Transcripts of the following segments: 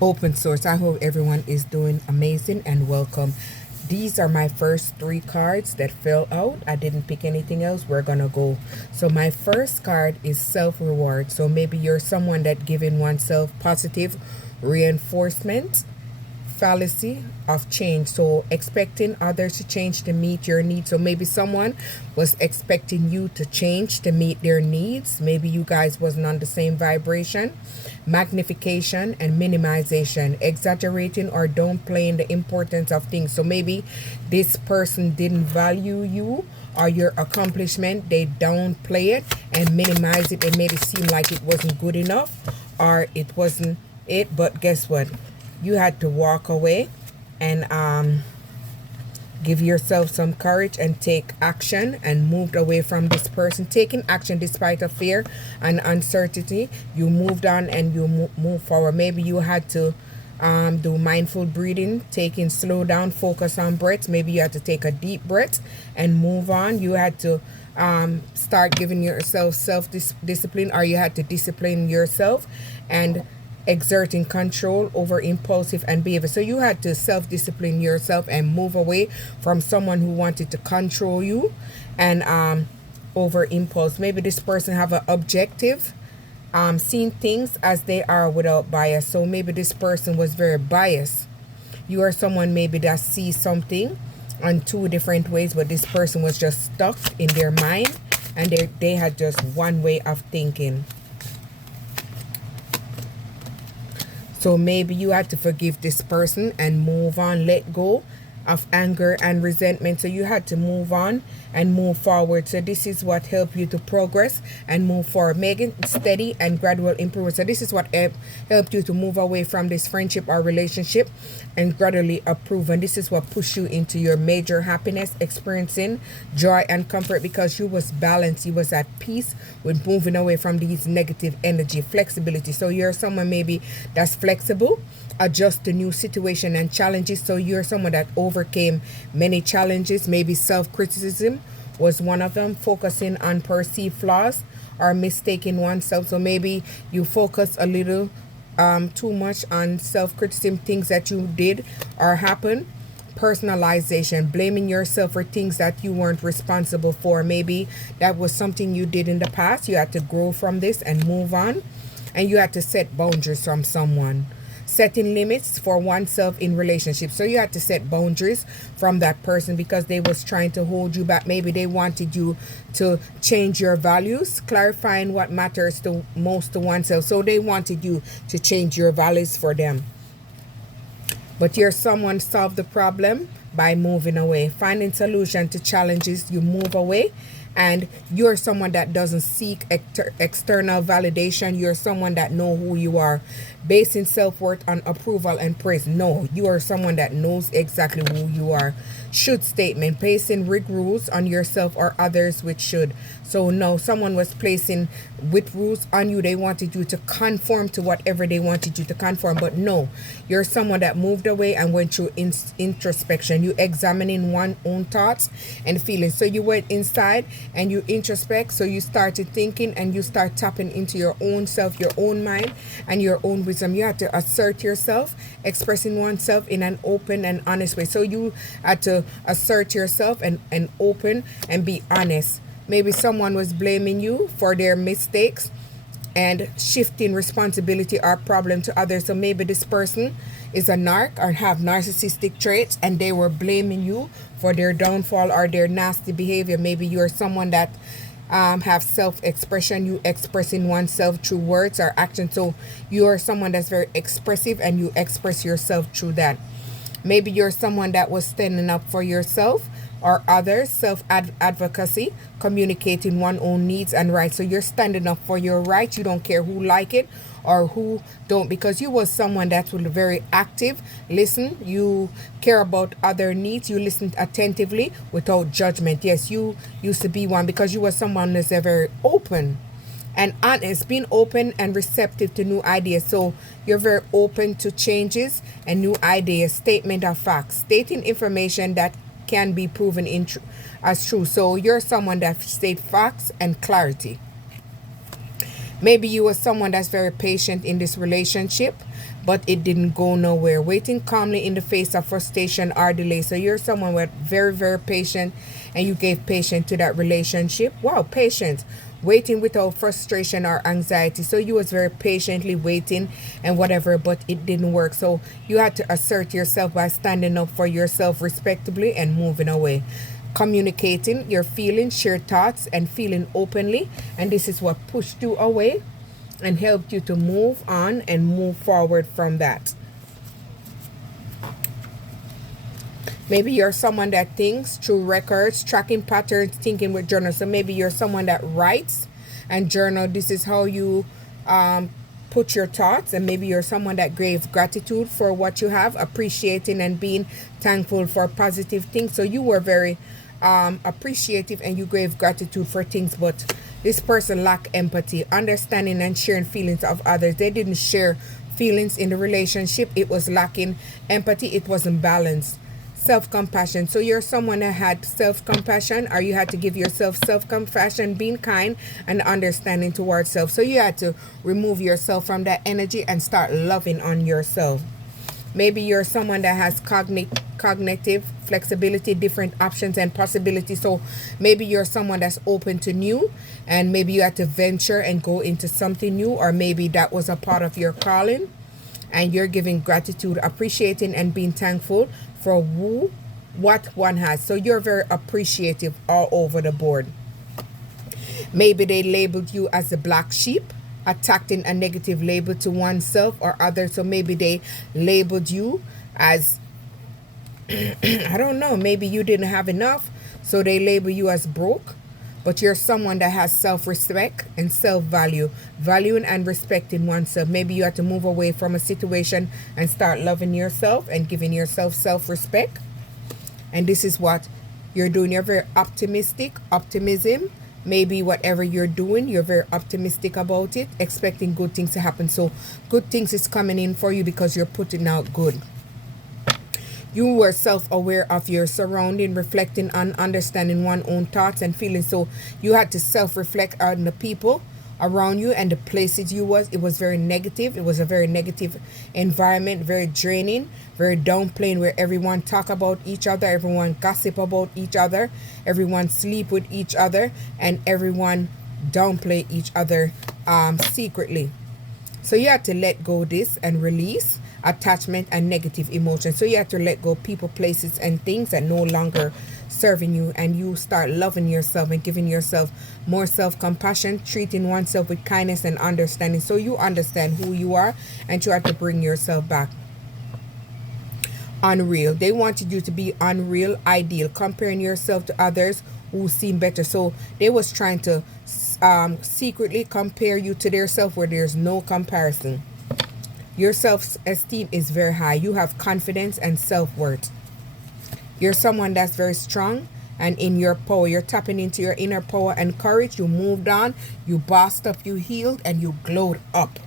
open source. I hope everyone is doing amazing and welcome. These are my first three cards that fell out. I didn't pick anything else. We're gonna go. So my first card is self-reward. So maybe you're someone that giving oneself positive reinforcement fallacy of change. So expecting others to change to meet your needs. So maybe someone was expecting you to change to meet their needs. Maybe you guys wasn't on the same vibration. Magnification and minimization, exaggerating or downplaying the importance of things. So maybe this person didn't value you or your accomplishment. They downplay it and minimize it and made it seem like it wasn't good enough or it wasn't it. But guess what? You had to walk away and give yourself some courage and take action and moved away from this person. Taking action despite of fear and uncertainty, you moved on and you move forward. Maybe you had to do mindful breathing, taking slow down, focus on breaths. Maybe you had to take a deep breath and move on. You had to start giving yourself self-discipline, or you had to discipline yourself and exerting control over impulsive and behavior. So you had to self-discipline yourself and move away from someone who wanted to control you and over impulse. Maybe this person have an objective, seeing things as they are without bias. So maybe this person was very biased. You are someone maybe that sees something on two different ways, but this person was just stuck in their mind and they had just one way of thinking. So maybe you had to forgive this person and move on, let go of anger and resentment. So you had to move on and move forward. So this is what helped you to progress and move forward, making steady and gradual improvement. So this is what helped you to move away from this friendship or relationship and gradually improve. And this is what pushed you into your major happiness, experiencing joy and comfort, because you was balanced, you was at peace with moving away from these negative energy. Flexibility. So you're someone maybe that's flexible, adjust to new situation and challenges. So you're someone that overcame many challenges. Maybe self-criticism was one of them, focusing on perceived flaws or mistaking oneself. So maybe you focus a little too much on self-criticism, things that you did or happened. Personalization, blaming yourself for things that you weren't responsible for. Maybe that was something you did in the past. You had to grow from this and move on, and you had to set boundaries from someone. Setting limits for oneself in relationships. So you had to set boundaries from that person because they was trying to hold you back. Maybe they wanted you to change your values, clarifying what matters to most to oneself. So they wanted you to change your values for them. But you're someone solve the problem by moving away. Finding solution to challenges, you move away. And you're someone that doesn't seek external validation. You're someone that know who you are. Basing self-worth on approval and praise. No, you are someone that knows exactly who you are. Should statement, placing rig rules on yourself or others which should. So no, someone was placing with rules on you. They wanted you to conform to whatever they wanted you to conform. But no, you're someone that moved away and went through introspection. You examining one own thoughts and feelings. So you went inside and you introspect. So you started thinking and you start tapping into your own self, your own mind and your own wisdom. You had to assert yourself, expressing oneself in an open and honest way. So you had to assert yourself and open and be honest. Maybe someone was blaming you for their mistakes and shifting responsibility or problem to others. So maybe this person is a narc or have narcissistic traits and they were blaming you for their downfall or their nasty behavior. Maybe you're someone that have self-expression, you expressing oneself through words or action. So you're someone that's very expressive and you express yourself through that. Maybe you're someone that was standing up for yourself or others, self-advocacy, communicating one's own needs and rights. So you're standing up for your rights. You don't care who like it or who don't, because you was someone that was very active. Listen, you care about other needs. You listen attentively without judgment. Yes, you used to be one because you were someone that's very open and honest, being open and receptive to new ideas. So you're very open to changes and new ideas. Statement of facts, stating information that can be proven as true. So you're someone that state facts and clarity. Maybe you were someone that's very patient in this relationship, but it didn't go nowhere. Waiting calmly in the face of frustration or delay. So you're someone with very, very patient, and you gave patience to that relationship. Wow, patience. Waiting without frustration or anxiety. So you was very patiently waiting and whatever, but it didn't work. So you had to assert yourself by standing up for yourself respectably and moving away. Communicating your feelings, share thoughts, and feeling openly. And this is what pushed you away and helped you to move on and move forward from that. Maybe you're someone that thinks through records, tracking patterns, thinking with journals. So maybe you're someone that writes and journal. This is how you put your thoughts. And maybe you're someone that gave gratitude for what you have, appreciating and being thankful for positive things. So you were very appreciative and you gave gratitude for things, but this person lacked empathy, understanding, and sharing feelings of others. They didn't share feelings in the relationship. It was lacking empathy. It wasn't balanced. Self-compassion. So you're someone that had self-compassion, or you had to give yourself self-compassion, being kind and understanding towards self. So you had to remove yourself from that energy and start loving on yourself. Maybe you're someone that has cognitive flexibility, different options and possibilities. So maybe you're someone that's open to new, and maybe you had to venture and go into something new, or maybe that was a part of your calling and you're giving gratitude, appreciating and being thankful for what one has. So you're very appreciative all over the board. Maybe they labeled you as the black sheep, attaching a negative label to oneself or others. So maybe they labeled you as I don't know, maybe you didn't have enough, so they label you as broke. But you're someone that has self-respect and self-value, valuing and respecting oneself. Maybe you have to move away from a situation and start loving yourself and giving yourself self-respect. And this is what you're doing. You're very optimism. Maybe whatever you're doing, you're very optimistic about it, expecting good things to happen. So good things is coming in for you because you're putting out good. You were self-aware of your surrounding, reflecting on understanding one's own thoughts and feelings. So you had to self-reflect on the people around you and the places you was. It was very negative. It was a very negative environment, very draining, very downplaying, where everyone talk about each other, everyone gossip about each other, everyone sleep with each other, and everyone downplay each other secretly. So you had to let go of this and release attachment and negative emotions. So you have to let go of people, places, and things that no longer serving you, and you start loving yourself and giving yourself more self-compassion, treating oneself with kindness and understanding. So you understand who you are and you have to bring yourself back. Unreal. They wanted you to be unreal, ideal, comparing yourself to others who seem better. So they was trying to secretly compare you to their self where there's no comparison. Your self-esteem is very high. You have confidence and self-worth. You're someone that's very strong and in your power. You're tapping into your inner power and courage. You moved on. You bossed up. You healed and you glowed up.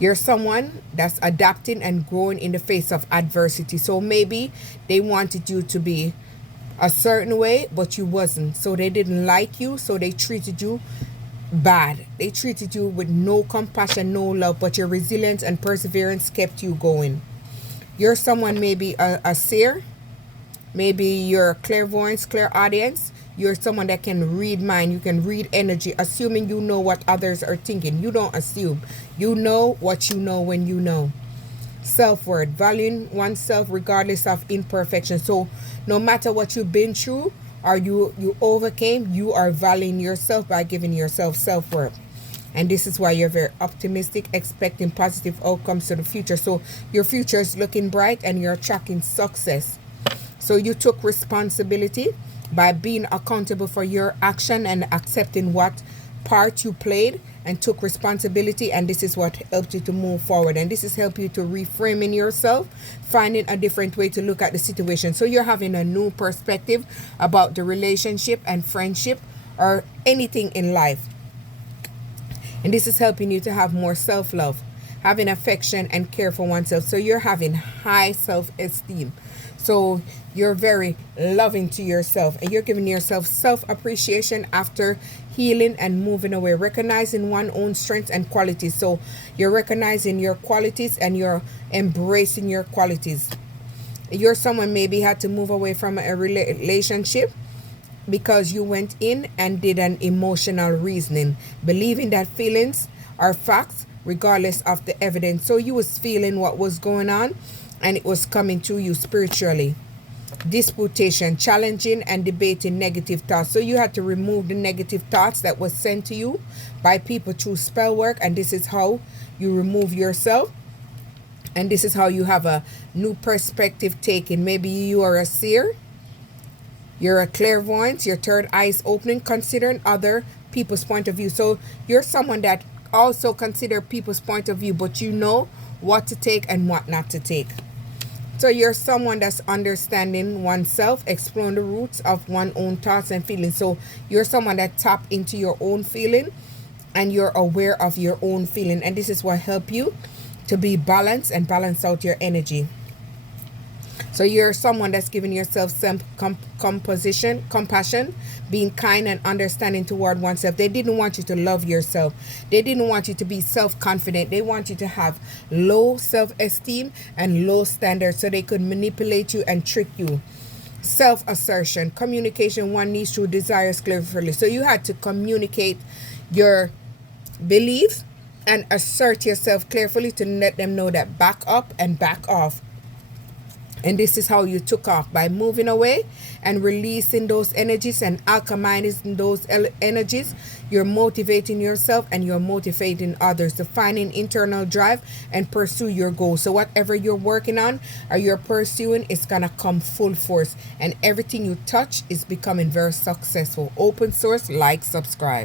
You're someone that's adapting and growing in the face of adversity. So maybe they wanted you to be a certain way, but you wasn't. So they didn't like you. So they treated you bad. They treated you with no compassion, no love, but your resilience and perseverance kept you going. You're someone, maybe a seer, maybe you're a clairvoyance, clairaudience. You're someone that can read mind, you can read energy, assuming you know what others are thinking. You don't assume. You know what you know when you know. Self-worth, valuing oneself regardless of imperfection. So no matter what you've been through or you overcame, you are valuing yourself by giving yourself self-worth. And this is why you're very optimistic, expecting positive outcomes to the future. So your future is looking bright and you're tracking success. So you took responsibility by being accountable for your action and accepting what part you played and took responsibility. And this is what helped you to move forward. And this has helped you to reframing yourself, finding a different way to look at the situation. So you're having a new perspective about the relationship and friendship or anything in life. And this is helping you to have more self-love, having affection and care for oneself. So you're having high self-esteem. So you're very loving to yourself, and you're giving yourself self-appreciation after healing and moving away, recognizing one's own strengths and qualities. So you're recognizing your qualities and you're embracing your qualities. You're someone maybe had to move away from a relationship because you went in and did an emotional reasoning, believing that feelings are facts regardless of the evidence. So you was feeling what was going on, and it was coming to you spiritually. Disputation, challenging and debating negative thoughts. So you had to remove the negative thoughts that was sent to you by people through spell work, and this is how you remove yourself, and this is how you have a new perspective taken. Maybe you are a seer, you're a clairvoyant, your third eye is opening, considering other people's point of view. So you're someone that also consider people's point of view, but you know what to take and what not to take. So you're someone that's understanding oneself, exploring the roots of one's own thoughts and feelings. So you're someone that tap into your own feeling, and you're aware of your own feeling. And this is what help you to be balanced and balance out your energy. So you're someone that's giving yourself some compassion, being kind and understanding toward oneself. They didn't want you to love yourself. They didn't want you to be self-confident. They want you to have low self-esteem and low standards so they could manipulate you and trick you. Self-assertion, communication, one needs to desires clearly. So you had to communicate your beliefs and assert yourself clearly to let them know that back up and back off. And this is how you took off, by moving away and releasing those energies and alchemizing those energies. You're motivating yourself and you're motivating others to find an internal drive and pursue your goals. So whatever you're working on or you're pursuing, it's going to come full force. And everything you touch is becoming very successful. Open source, like, subscribe.